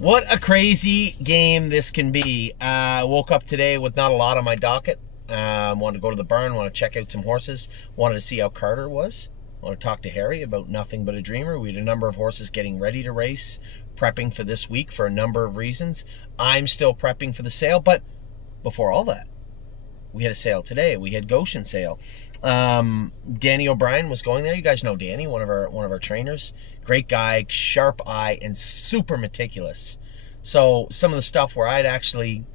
What a crazy game this can be. Woke up today with not a lot on my docket. Wanted to go to the barn, want to check out some horses, wanted to see how Carter was. Want to talk to Harry about Nothing But a Dreamer. We had a number of horses getting ready to race, prepping for this week for a number of reasons. I'm still prepping for the sale, but before all that, we had a sale today. We had Goshen sale. Danny O'Brien was going there. You guys know Danny, one of our trainers. Great guy, sharp eye, and super meticulous. So some of the stuff where I'd actually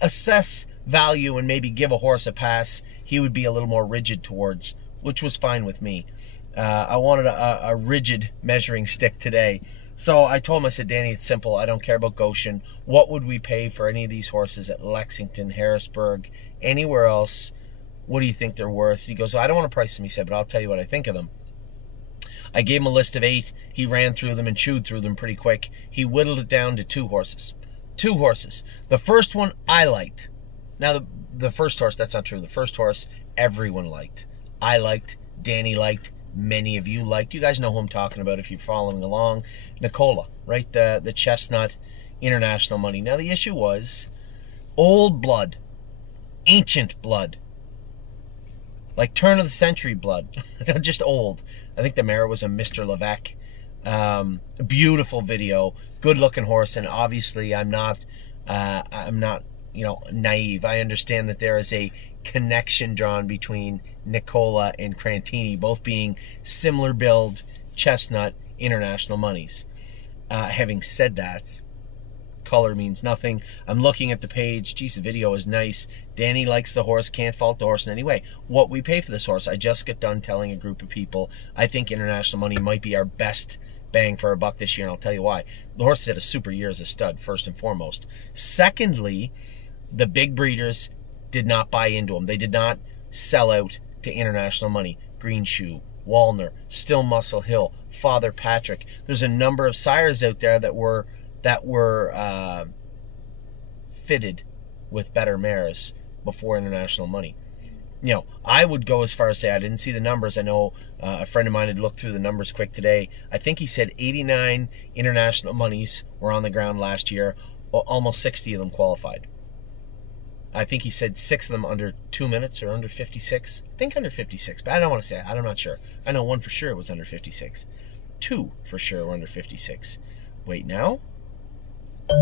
assess value and maybe give a horse a pass, he would be a little more rigid towards, which was fine with me. I wanted a rigid measuring stick today. So I told him, I said, Danny, it's simple. I don't care about Goshen. What would we pay for any of these horses at Lexington, Harrisburg, anywhere else? What do you think they're worth? He goes, well, I don't want to price them, he said, but I'll tell you what I think of them. I gave him a list of 8. He ran through them and chewed through them pretty quick. He whittled it down to 2 horses. 2 horses. The first one I liked. Now, the first horse, that's not true. The first horse, everyone liked. I liked. Danny liked. Many of you liked. You guys know who I'm talking about if you're following along. Nicola, right? The chestnut, international money. Now, the issue was old blood. Ancient blood. Like turn of the century blood, not just old. I think the mare was a Mr. Levesque. Beautiful video, good looking horse, and obviously I'm not naive. I understand that there is a connection drawn between Nicola and Crantini, both being similar build, chestnut, international monies. Having said that, color means nothing. I'm looking at the page. Geez, the video is nice. Danny likes the horse. Can't fault the horse in any way. What we pay for this horse, I just got done telling a group of people I think international money might be our best bang for our buck this year, and I'll tell you why. The horse had a super year as a stud, first and foremost. Secondly, the big breeders did not buy into him. They did not sell out to international money. Green Shoe, Walner, Still Muscle Hill, Father Patrick. There's a number of sires out there that were fitted with better mares before international money. You know, I would go as far as say I didn't see the numbers. I know a friend of mine had looked through the numbers quick today. I think he said 89 international monies were on the ground last year. Almost 60 of them qualified. I think he said 6 of them under 2 minutes or under 56. I think under 56, but I don't want to say that. I'm not sure. I know one for sure was under 56. 2 for sure were under 56. Wait, now? 3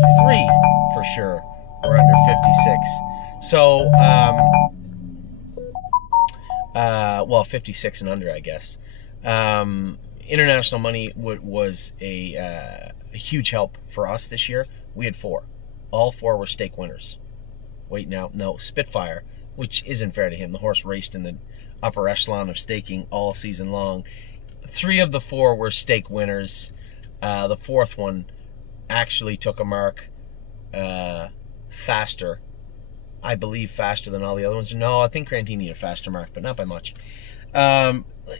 for sure were under 56. So, well, 56 and under, I guess. International money was a huge help for us this year. We had 4. All 4 were stake winners. Wait, now, no, Spitfire, which isn't fair to him. The horse raced in the upper echelon of staking all season long. 3 of the 4 were stake winners. The 4th one actually took a mark faster. I believe faster than all the other ones. No, I think Crantini had a faster mark, but not by much.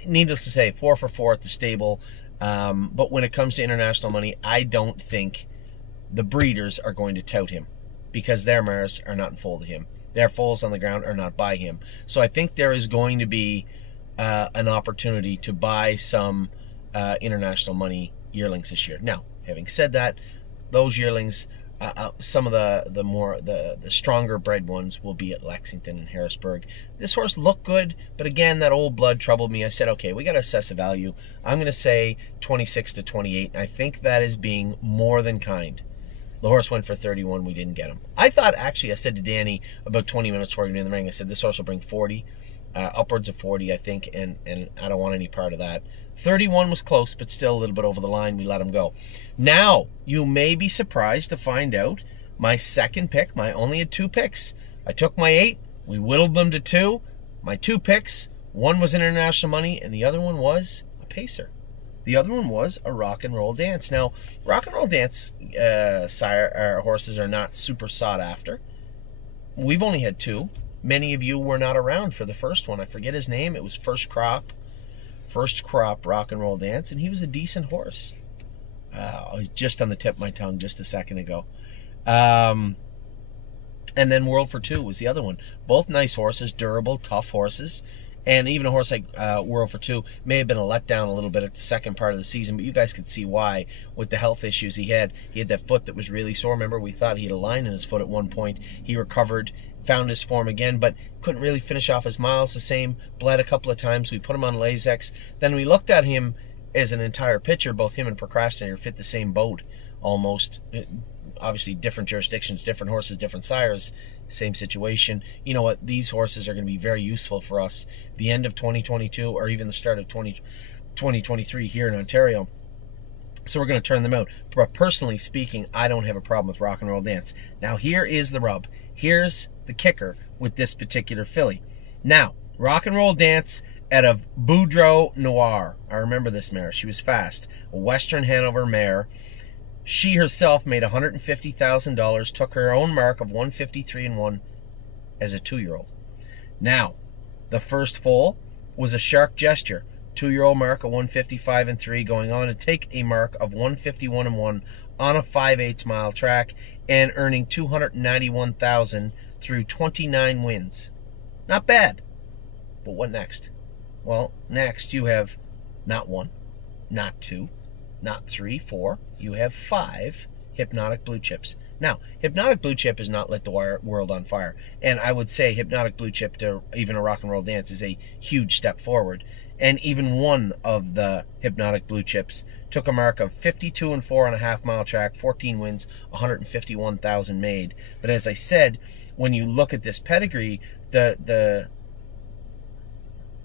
Needless to say, 4 for 4 at the stable. But when it comes to international money, I don't think the breeders are going to tout him because their mares are not in foal to him. Their foals on the ground are not by him. So I think there is going to be an opportunity to buy some international money yearlings this year. Now, having said that, those yearlings, some of the stronger bred ones will be at Lexington and Harrisburg. This horse looked good, but again, that old blood troubled me. I said, okay, we got to assess a value. I'm going to say 26 to 28, and I think that is being more than kind. The horse went for 31. We didn't get him. I thought, actually, I said to Danny about 20 minutes before he went in the ring, I said, this horse will bring 40, upwards of 40, I think, and I don't want any part of that. 31 was close, but still a little bit over the line. We let him go. Now, you may be surprised to find out my second pick, I only had 2 picks. I took my 8, we whittled them to 2. My 2 picks, one was international money, and the other one was a pacer. The other one was a rock and roll dance. Now, rock and roll dance horses are not super sought after. We've only had 2. Many of you were not around for the first one. I forget his name. It was First Crop rock and roll dance, and he was a decent horse. I was just on the tip of my tongue just a second ago. And then World for Two was the other one. Both nice horses, durable, tough horses. And even a horse like World for Two may have been a letdown a little bit at the second part of the season, but you guys could see why with the health issues he had. He had that foot that was really sore. Remember, we thought he had a line in his foot at one point. He recovered, found his form again, but couldn't really finish off his miles the same. Bled a couple of times. We put him on Lasix. Then we looked at him as an entire pitcher. Both him and Procrastinator fit the same boat almost. Obviously, different jurisdictions, different horses, different sires, same situation. You know what? These horses are going to be very useful for us the end of 2022 or even the start of 2023 here in Ontario. So we're going to turn them out. But personally speaking, I don't have a problem with Rock and Roll Dance. Now, here is the rub. Here's the kicker with this particular filly. Now, Rock and Roll Dance out of Boudreaux Noir. I remember this mare. She was fast. A Western Hanover mare. She herself made $150,000, took her own mark of 153-1 as a 2-year-old. Now, the first foal was a Shark Gesture, 2-year-old mark of 155-3, going on to take a mark of 151-1 on a 5/8 mile track and earning $291,000 through 29 wins. Not bad. But what next? Well, next you have not 1, not 2, not 3, 4. You have 5 Hypnotic Blue Chips. Now, Hypnotic Blue Chip has not lit the world on fire. And I would say Hypnotic Blue Chip to even a Rock and Roll Dance is a huge step forward. And even one of the Hypnotic Blue Chips took a mark of 52-4 on a half-mile track, 14 wins, 151,000 made. But as I said, when you look at this pedigree, the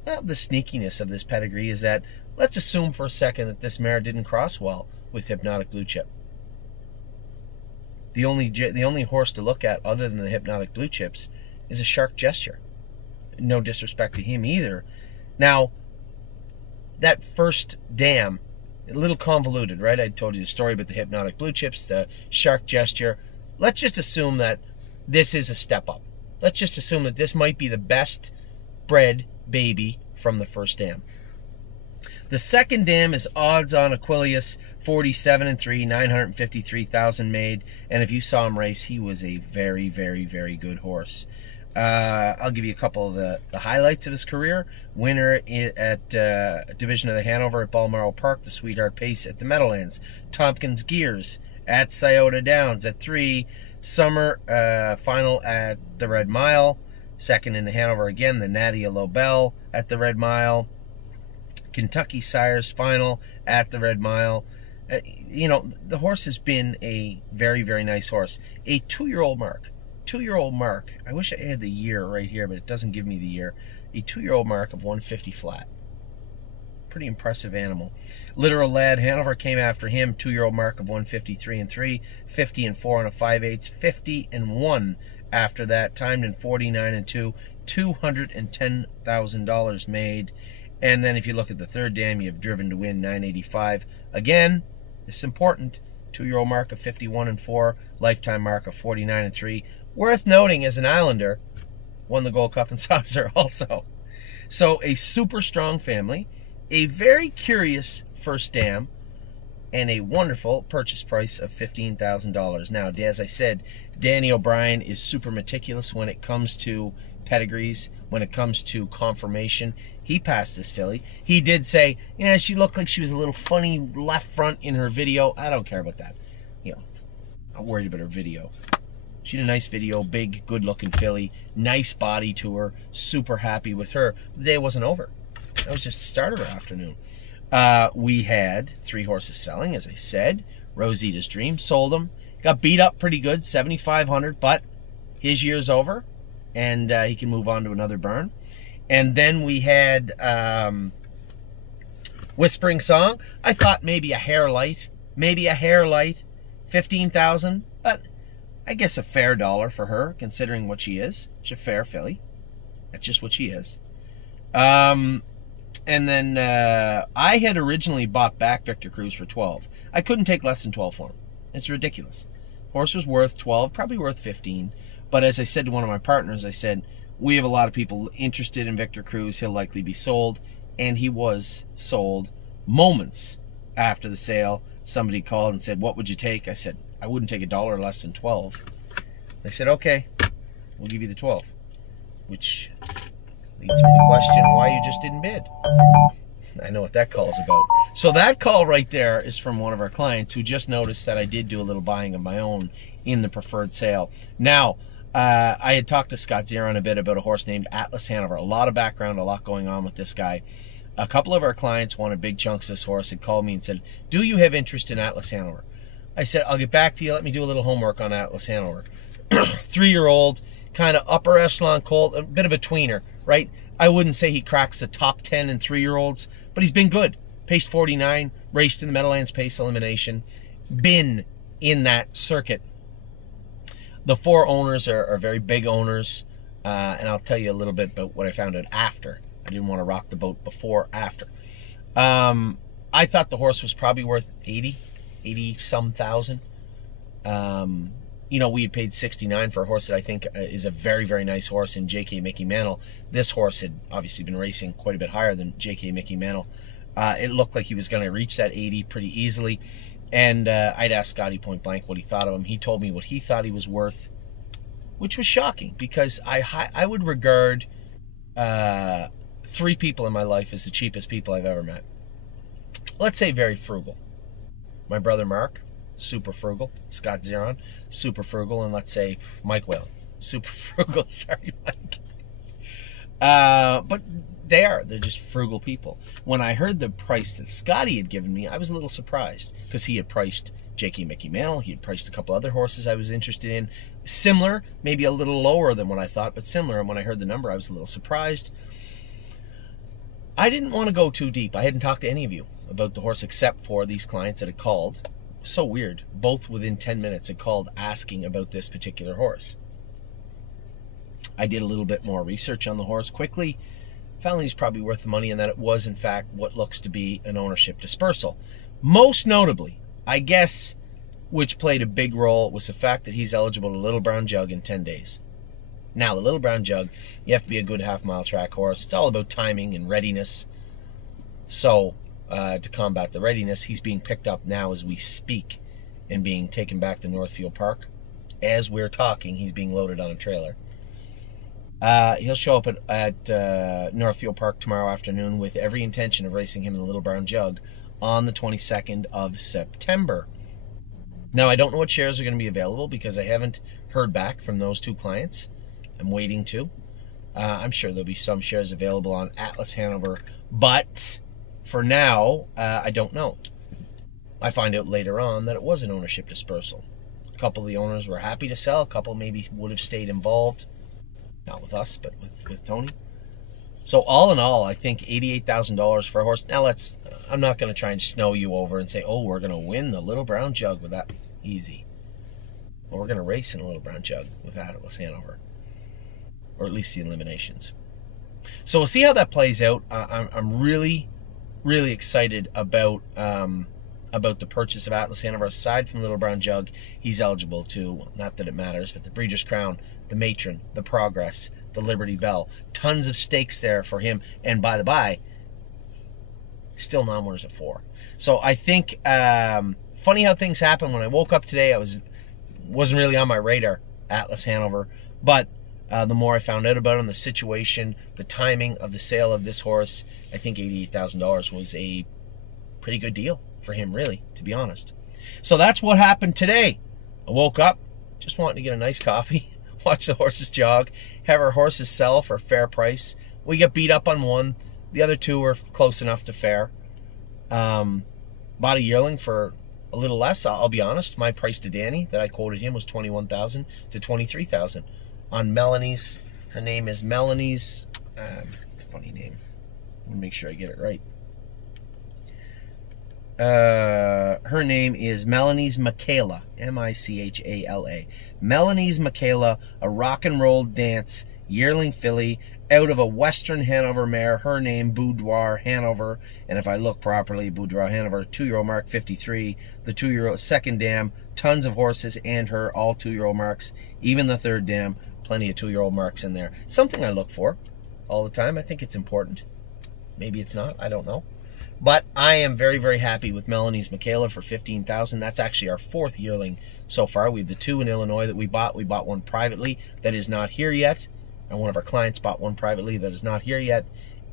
sneakiness of this pedigree is that, let's assume for a second that this mare didn't cross well with Hypnotic Blue Chip. The only horse to look at other than the Hypnotic Blue Chips is a Shark Gesture. No disrespect to him either. Now, that first dam, a little convoluted, right? I told you the story about the Hypnotic Blue Chips, the Shark Gesture. Let's just assume that this is a step up. Let's just assume that this might be the best bred baby from the first dam. The second dam is Odds on Aquilius, 47-3, 953,000 made. And if you saw him race, he was a very, very, very good horse. I'll give you a couple of the highlights of his career. Winner at Division of the Hanover at Balmoral Park, the Sweetheart Pace at the Meadowlands, Tompkins Gears at Scioto Downs at 3, Summer final at the Red Mile, second in the Hanover again, the Nadia Lobel at the Red Mile, Kentucky Sires final at the Red Mile. You know, the horse has been a very, very nice horse. A 2-year-old mark. 2-year-old mark. I wish I had the year right here, but it doesn't give me the year. A 2-year-old mark of 150 flat. Pretty impressive animal. Literal Lad, Hanover came after him. 2-year-old mark of 153-3, 50-4 on a 5/8, 50-1 after that. Timed in 49-2, $210,000 made. And then if you look at the third dam, you have Driven to Win, 985. Again, this is important. 2-year-old mark of 51-4, lifetime mark of 49-3. Worth noting, as an Islander, won the Gold Cup and Saucer also. So a super strong family, a very curious first dam, and a wonderful purchase price of $15,000. Now, as I said, Danny O'Brien is super meticulous when it comes to pedigrees, when it comes to confirmation. He passed this filly. He did say, yeah, she looked like she was a little funny left front in her video. I don't care about that. You know, I'm worried about her video. She had a nice video, big, good-looking filly, nice body to her, super happy with her. The day wasn't over. That was just the start of her afternoon. We had 3 horses selling, as I said. Rosita's Dream, sold them. Got beat up pretty good, 7,500, but his year's over, and he can move on to another burn. And then we had Whispering Song. I thought maybe a hair light, 15,000, but I guess a fair dollar for her, considering what she is. She's a fair filly. That's just what she is. And then I had originally bought back Victor Cruz for 12. I couldn't take less than 12 for him. It's ridiculous. Horse was worth 12, probably worth 15. But as I said to one of my partners, I said, we have a lot of people interested in Victor Cruz. He'll likely be sold. And he was sold moments after the sale. Somebody called and said, what would you take? I said, I wouldn't take a dollar less than 12. They said, okay, we'll give you the 12. Which Leads me to question why you just didn't bid. I know what that call's about. So that call right there is from one of our clients who just noticed that I did do a little buying of my own in the preferred sale. Now, I had talked to Scott Zeron a bit about a horse named Atlas Hanover. A lot of background, a lot going on with this guy. A couple of our clients wanted big chunks of this horse, had called me and said, do you have interest in Atlas Hanover? I said, I'll get back to you. Let me do a little homework on Atlas Hanover. 3-year-old, kind of upper echelon colt, a bit of a tweener, right? I wouldn't say he cracks the top 10 in 3-year-olds, but he's been good. Paced 49, raced in the Meadowlands Pace Elimination, been in that circuit. The 4 owners are very big owners, and I'll tell you a little bit about what I found out after. I didn't want to rock the boat before, after. I thought the horse was probably worth 80-some thousand. You know, we had paid 69 for a horse that I think is a very, very nice horse in J.K. Mickey Mantle. This horse had obviously been racing quite a bit higher than J.K. Mickey Mantle. It looked like he was going to reach that 80 pretty easily. And I'd asked Scotty point blank what he thought of him. He told me what he thought he was worth, which was shocking because I would regard 3 people in my life as the cheapest people I've ever met. Let's say very frugal. My brother Mark, super frugal. Scott Zeron, super frugal. And let's say Mike Whalen, super frugal. Sorry, Mike. But they're just frugal people. When I heard the price that Scotty had given me, I was a little surprised because he had priced J.K. Mickey Mantle. He had priced a couple other horses I was interested in. Similar, maybe a little lower than what I thought, but similar. And when I heard the number, I was a little surprised. I didn't want to go too deep. I hadn't talked to any of you about the horse except for these clients that had called. So weird. Both within 10 minutes had called asking about this particular horse. I did a little bit more research on the horse quickly. Found he's probably worth the money and that it was, in fact, what looks to be an ownership dispersal. Most notably, I guess, which played a big role, was the fact that he's eligible to Little Brown Jug in 10 days. Now, the Little Brown Jug, you have to be a good half-mile track horse. It's all about timing and readiness. So, to combat the readiness, he's being picked up now as we speak and being taken back to Northfield Park. As we're talking, he's being loaded on a trailer. He'll show up at Northfield Park tomorrow afternoon with every intention of racing him in the Little Brown Jug on the 22nd of September. Now, I don't know what shares are going to be available because I haven't heard back from those 2 clients. I'm waiting to. I'm sure there'll be some shares available on Atlas Hanover, but for now, I don't know. I find out later on that it was an ownership dispersal. A couple of the owners were happy to sell. A couple maybe would have stayed involved. Not with us, but with Tony. So all in all, I think $88,000 for a horse. Now I'm not going to try and snow you over and say, oh, we're going to win the Little Brown Jug with that. Easy. Well, we're going to race in a Little Brown Jug with Atlas Hanover. Or at least the eliminations. So we'll see how that plays out. I'm really, really excited about the purchase of Atlas Hanover. Aside from Little Brown Jug, he's eligible to, not that it matters, but the Breeders' Crown, the Matron, the Progress, the Liberty Bell. Tons of stakes there for him. And by the by, still non-winners at 4. So I think, funny how things happen. When I woke up today, wasn't really on my radar, Atlas Hanover. But the more I found out about him, the situation, the timing of the sale of this horse, I think $88,000 was a pretty good deal for him, really, to be honest. So that's what happened today. I woke up, just wanting to get a nice coffee, watch the horses jog, have our horses sell for a fair price. We got beat up on 1. The other 2 were close enough to fair. Bought a yearling for a little less. I'll be honest. My price to Danny that I quoted him was $21,000 to $23,000. On Melanie's, her name is Melanie's, funny name. Let me make sure I get it right. Her name is Melanie's Michaela, M-I-C-H-A-L-A. Melanie's Michaela, a rock and roll dance yearling filly out of a Western Hanover mare. Her name, Boudoir Hanover. And if I look properly, Boudoir Hanover, 2-year-old mark 53. The 2-year-old second dam, tons of horses and her, all 2-year-old marks. Even the third dam, plenty of 2-year-old marks in there. Something I look for all the time. I think it's important. Maybe it's not. I don't know. But I am very, very happy with Melanie's Michaela for $15,000. That's actually our 4th yearling so far. We have the 2 in Illinois that we bought. We bought one privately that is not here yet. and one of our clients bought one privately that is not here yet,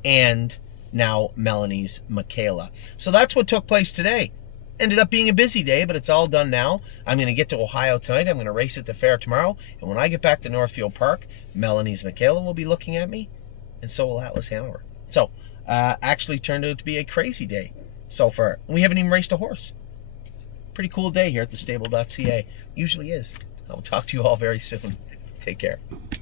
and now Melanie's Michaela. So that's what took place today. Ended up being a busy day, but it's all done now. I'm going to get to Ohio tonight. I'm going to race at the fair tomorrow. And when I get back to Northfield Park, Melanie's Michaela will be looking at me, and so will Atlas Hanover. So, actually turned out to be a crazy day so far. We haven't even raced a horse. Pretty cool day here at the stable.ca. Usually is. I will talk to you all very soon. Take care.